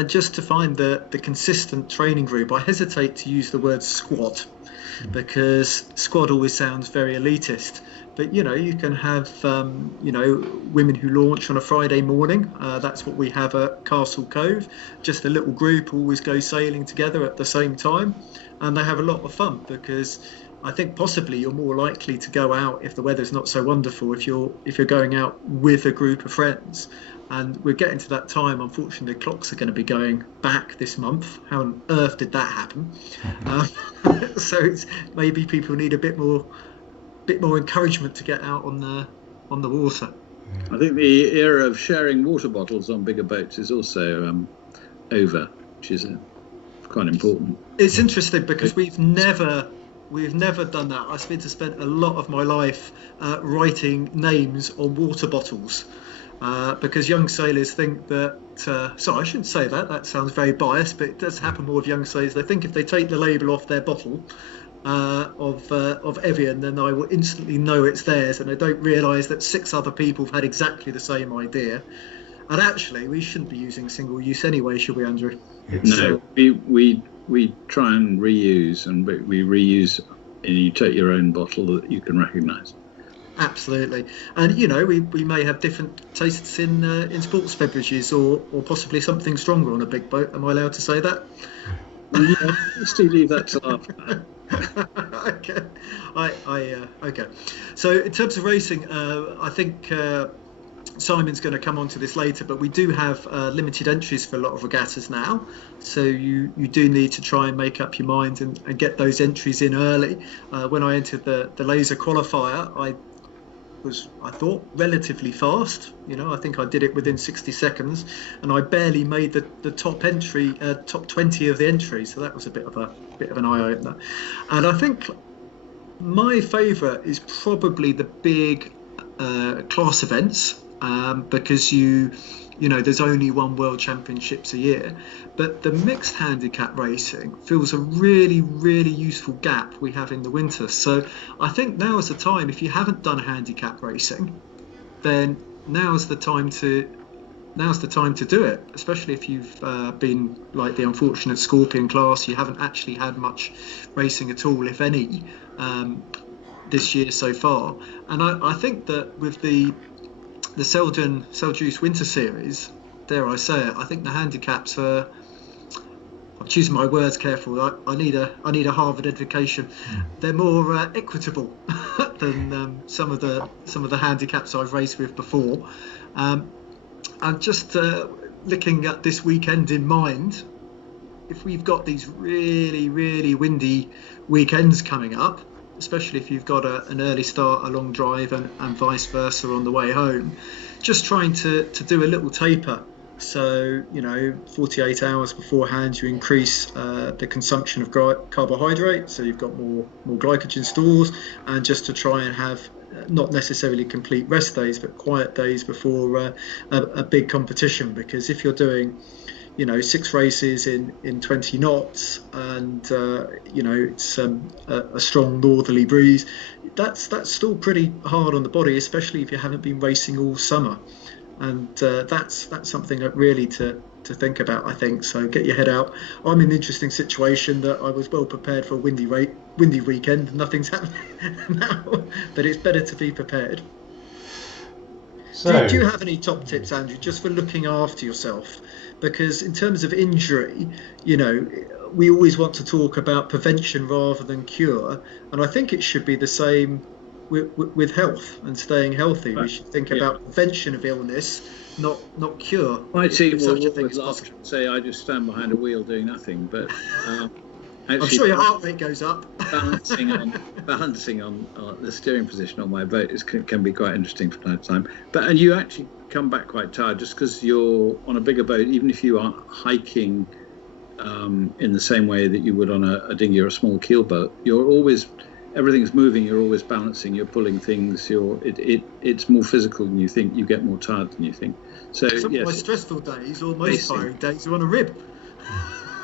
just to find the consistent training group. I hesitate to use the word squad because squad always sounds very elitist, but you can have women who launch on a Friday morning. That's what we have at Castle Cove. Just a little group always go sailing together at the same time, and they have a lot of fun, because I think possibly you're more likely to go out if the weather's not so wonderful, if you're going out with a group of friends. And we're getting to that time. Unfortunately, the clocks are going to be going back this month. How on earth did that happen? So it's maybe people need a bit more encouragement to get out on the water. I think the era of sharing water bottles on bigger boats is also over, which is quite important. It's interesting because we've never done that. I've spent a lot of my life writing names on water bottles. because young sailors think that. So I shouldn't say that. That sounds very biased, but it does happen more with young sailors. They think if they take the label off their bottle of Evian, then I will instantly know it's theirs, and they don't realise that 6 other people have had exactly the same idea. And actually, we shouldn't be using single use anyway, should we, Andrew? No, we try and reuse, and we reuse. And you take your own bottle that you can recognise. Absolutely, and we may have different tastes in sports beverages, or possibly something stronger on a big boat. Am I allowed to say that? Yeah, let's leave that till after. Okay. Okay. So in terms of racing, I think Simon's going to come on to this later, but we do have limited entries for a lot of regattas now. So you do need to try and make up your mind and get those entries in early. When I entered the laser qualifier, I thought relatively fast. I think I did it within 60 seconds, and I barely made the top entry, top 20 of the entry. So that was a bit of an eye opener. And I think my favourite is probably the big class events, because there's only one World Championships a year. But the mixed handicap racing fills a really, really useful gap we have in the winter. So I think now is the time. If you haven't done handicap racing, then now's the time to do it. Especially if you've been like the unfortunate Scorpion class, you haven't actually had much racing at all, if any, this year so far. And I think that with the Seljuice Winter Series, dare I say it, I think the handicaps are. I'm choosing my words carefully. I need a Harvard education. They're more equitable than some of the handicaps I've raced with before. I'm just looking at this weekend in mind. If we've got these really, really windy weekends coming up, especially if you've got an early start, a long drive, and vice versa on the way home, just trying to do a little taper. So 48 hours beforehand, you increase the consumption of carbohydrate, so you've got more glycogen stores, and just to try and have not necessarily complete rest days, but quiet days before a big competition. Because if you're doing 6 races in 20 knots, and it's a strong northerly breeze, that's still pretty hard on the body, especially if you haven't been racing all summer. And that's something that really to think about, I think. So get your head out. I'm in an interesting situation that I was well prepared for a windy weekend, and nothing's happening now, but it's better to be prepared. So, do you have any top tips, Andrew, just for looking after yourself? Because in terms of injury, we always want to talk about prevention rather than cure, and I think it should be the same with health and staying healthy. We should think about prevention of illness, not cure. I see. Such a thing as possible. Say I just stand behind a wheel doing nothing, but I'm sure your heart rate goes up. balancing on the steering position on my boat can be quite interesting from time to time. And you actually come back quite tired just because you're on a bigger boat. Even if you are hiking in the same way that you would on a dinghy or a small keel boat, everything's moving. You're always balancing. You're pulling things. It's more physical than you think. You get more tired than you think. So some of my stressful days or most tiring days are on a rib.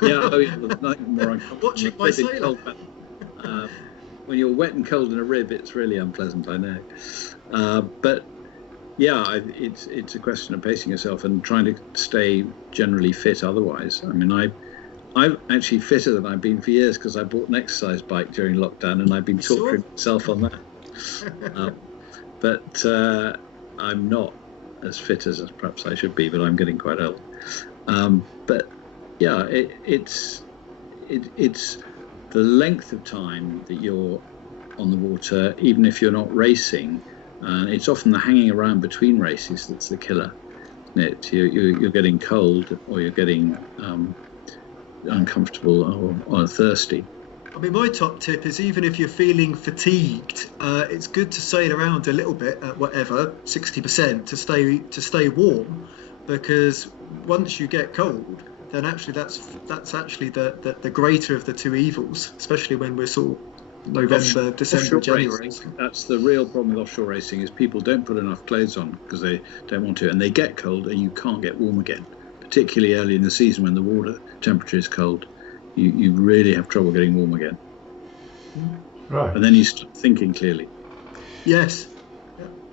Nothing more uncomfortable. Watching my sailor. When you're wet and cold in a rib, it's really unpleasant, I know. But yeah, it's a question of pacing yourself and trying to stay generally fit. Otherwise, I mean, I'm actually fitter than I've been for years because I bought an exercise bike during lockdown, and I've been torturing myself on that. But I'm not as fit as perhaps I should be. But I'm getting quite old. But yeah, it's the length of time that you're on the water, even if you're not racing. It's often the hanging around between races that's the killer. You're getting cold, or you're getting uncomfortable or thirsty. I mean, my top tip is, even if you're feeling fatigued, it's good to sail around a little bit at whatever 60% to stay warm, because once you get cold, then actually that's actually the greater of the two evils, especially when we're sort of November, December, Offshore January. Racing, that's the real problem with offshore racing, is people don't put enough clothes on because they don't want to, and they get cold and you can't get warm again, particularly early in the season when the water temperature is cold. You really have trouble getting warm again. Right. And then you start thinking clearly. Yes.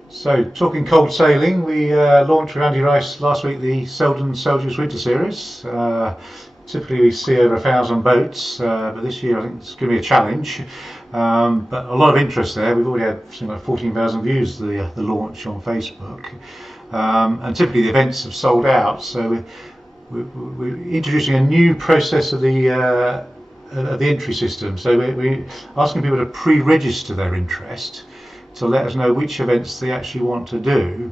So, talking cold sailing, we launched with Andy Rice last week the Selden Celsius Winter Series. Typically we see over 1,000 boats, but this year I think it's going to be a challenge. But a lot of interest there. We've already had something like 14,000 views the launch on Facebook. And typically the events have sold out. So we're introducing a new process of the entry system. So we're asking people to pre-register their interest to let us know which events they actually want to do,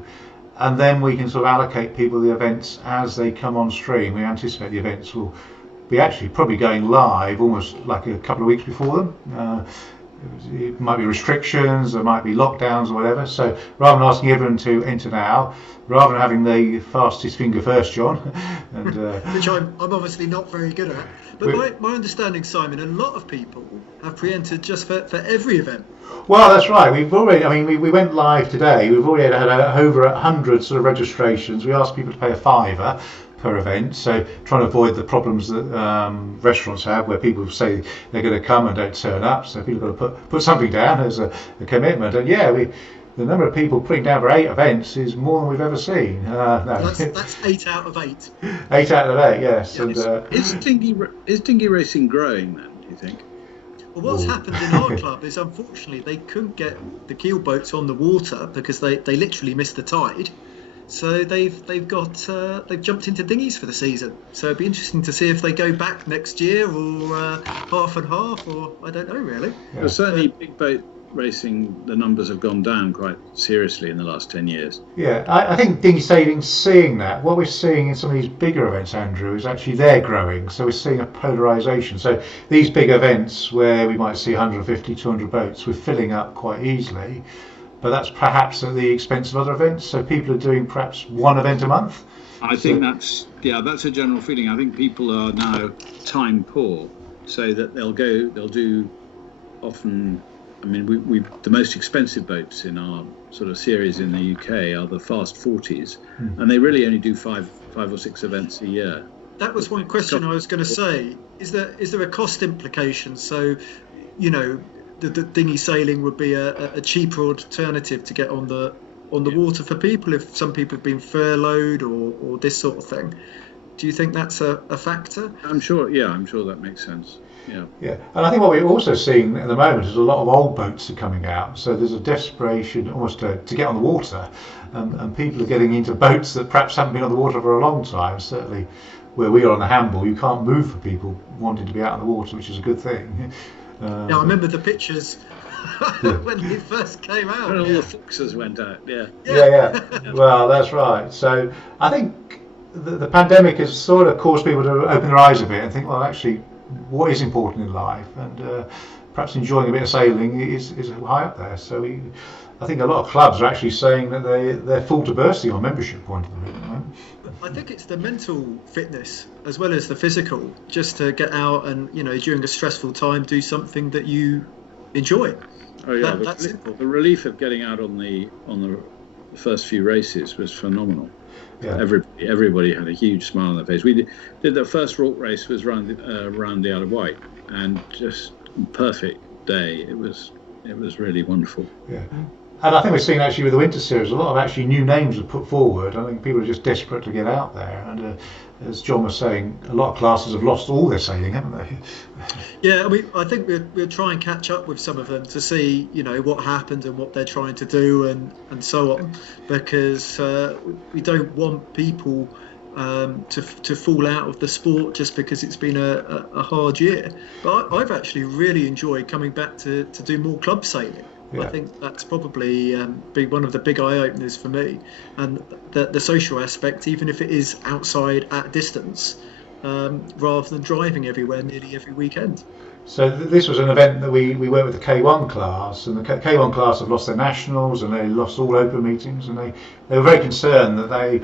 and then we can sort of allocate people the events as they come on stream. We anticipate the events will be actually probably going live almost like a couple of weeks before them. It might be restrictions, there might be lockdowns or whatever. So rather than asking everyone to enter now, rather than having the fastest finger first, John, and which I'm obviously not very good at. But my understanding, Simon, a lot of people have pre-entered just for every event. Well, that's right. We've already, I mean, we went live today. We've already had over 100 sort of registrations. We asked people to pay a £5 per event, so trying to avoid the problems that restaurants have, where people say they're going to come and don't turn up. So people have got to put something down as a commitment. And yeah, the number of people putting down for 8 events is more than we've ever seen. No. That's 8 out of 8. 8 out of 8, yes. Yeah, and, Is dinghy racing growing then, do you think? Well, what's happened in our club is, unfortunately, they couldn't get the keel boats on the water because they literally missed the tide. So they've jumped into dinghies for the season. So it'd be interesting to see if they go back next year, or half and half, or I don't know really. Yeah. Well, certainly big boat racing, the numbers have gone down quite seriously in the last 10 years. Yeah, I think dinghy sailing's seeing that. What we're seeing in some of these bigger events, Andrew, is actually they're growing. So we're seeing a polarisation. So these big events where we might see 150, 200 boats, we're filling up quite easily. But that's perhaps at the expense of other events. So people are doing perhaps one event a month. I think that's a general feeling. I think people are now time poor, so that they'll do often. I mean, we the most expensive boats in our sort of series in the UK are the Fast 40s, and they really only do five or six events a year. That was one question I was going to say. Is there a cost implication? So, you know, the dinghy sailing would be a cheaper alternative to get on the water for people if some people have been furloughed or this sort of thing. Do you think that's a factor? I'm sure that makes sense. Yeah, and I think what we're also seeing at the moment is a lot of old boats are coming out. So there's a desperation almost to get on the water, and people are getting into boats that perhaps haven't been on the water for a long time. Certainly, where we are on the Hamble, you can't move for people wanting to be out on the water, which is a good thing. I remember the pictures when they first came out. When all the foxes went out, yeah. Well, that's right. So I think the pandemic has sort of caused people to open their eyes a bit and think, well, actually, what is important in life, and perhaps enjoying a bit of sailing is high up there. So I think a lot of clubs are actually saying that they're full to bursting on membership point of view. I think it's the mental fitness as well as the physical, just to get out and, you know, during a stressful time, do something that you enjoy. Oh yeah, that's simple. The relief of getting out on the first few races was phenomenal. Yeah. Everybody had a huge smile on their face. We did the first Rourke race was round the Isle of Wight, and just perfect day. It was really wonderful. Yeah. And I think we're seeing actually with the Winter Series, a lot of actually new names are put forward. I think people are just desperate to get out there. And as John was saying, a lot of classes have lost all their sailing, haven't they? Yeah, I think we'll try and catch up with some of them to see, you know, what happened and what they're trying to do and so on, because we don't want people to fall out of the sport just because it's been a hard year. But I've actually really enjoyed coming back to do more club sailing. Yeah. I think that's probably been one of the big eye-openers for me, and the social aspect, even if it is outside at a distance, rather than driving everywhere nearly every weekend. So this was an event that we went with the K1 class, and the K1 class have lost their nationals and they lost all open meetings, and they were very concerned that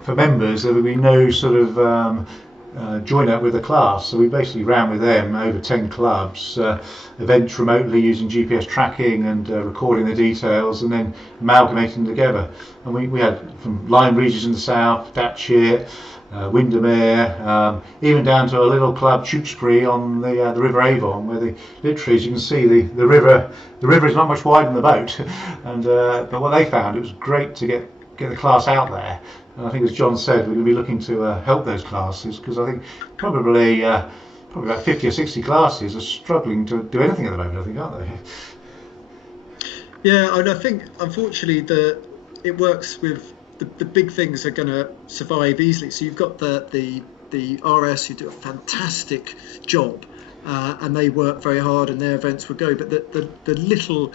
for members there would be no sort of join up with a class. So we basically ran with them over 10 clubs, events remotely using GPS tracking and recording the details and then amalgamating them together. And we had from Lyme Regis in the south, Datchet, Windermere, even down to a little club, Tewkesbury, on the River Avon, where literally, as you can see, the river is not much wider than the boat. And but what they found, it was great to get the class out there. And I think, as John said, we're going to be looking to help those classes, because I think probably about 50 or 60 classes are struggling to do anything at the moment, I think, aren't they? Yeah, and I think, unfortunately, it works with the big things are going to survive easily. So you've got the RS who do a fantastic job, and they work very hard, and their events will go. But the little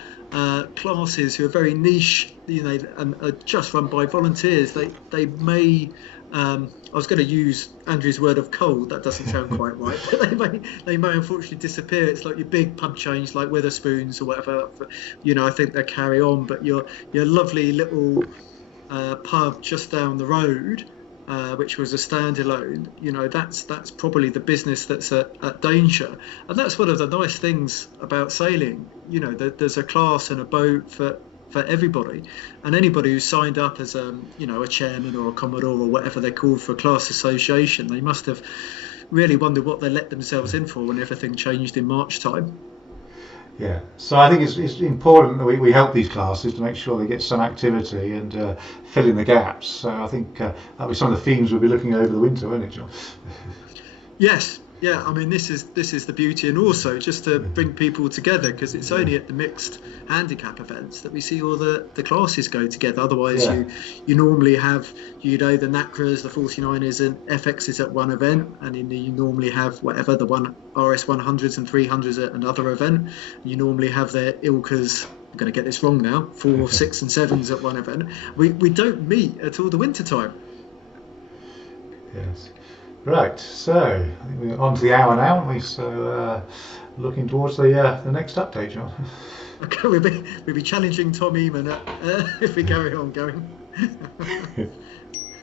classes who are very niche, and are just run by volunteers, they may. I was going to use Andrew's word of cold. That doesn't sound quite right. But they may unfortunately disappear. It's like your big pub chains like Wetherspoons or whatever. I think they carry on. But your lovely little pub just down the road, which was a standalone, that's probably the business that's at danger. And that's one of the nice things about sailing. There's a class and a boat for everybody, and anybody who's signed up as a chairman or a commodore or whatever they're called for a class association, they must have really wondered what they let themselves in for when everything changed in March time. Yeah, so I think it's important that we help these classes to make sure they get some activity and fill in the gaps. So I think that'll be some of the themes we'll be looking over the winter, won't it, John? Yes. Yeah, I mean, this is the beauty, and also just to bring people together, because it's only at the mixed handicap events that we see all the classes go together. Otherwise, you normally have the NACRAs, the 49ers, and FXs at one event, and then you normally have whatever the RS 100s and 300s at another event. You normally have their ILCAs. I'm going to get this wrong now. 4, 6, and 7s at one event. We don't meet at all the winter time. Yes. Right, so I think we're on to the hour now, aren't we? So looking towards the next update, John. Okay, we'll be challenging Tom Eamon if we carry on going.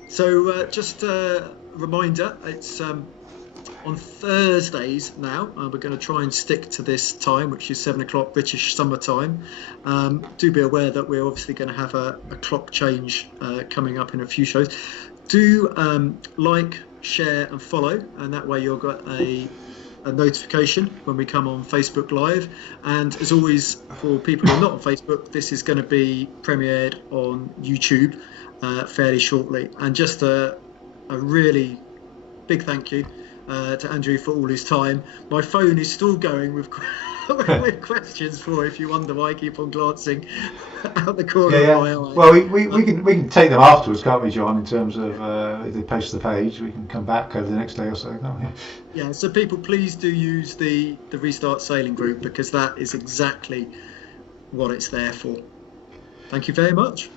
So just a reminder, it's on Thursdays now. We're going to try and stick to this time, which is 7 o'clock British summer time. Do be aware that we're obviously going to have a clock change coming up in a few shows. Do like, share and follow, and that way you'll get a notification when we come on Facebook Live. And as always, for people who are not on Facebook, this is going to be premiered on YouTube fairly shortly. And just a really big thank you to Andrew for all his time. My phone is still going with with questions for, if you wonder why I keep on glancing out the corner of my eye. Well, we can take them afterwards, can't we, John? In terms of if they post the page, we can come back over the next day or so, can't we? Yeah. So people, please do use the Restart Sailing group, because that is exactly what it's there for. Thank you very much.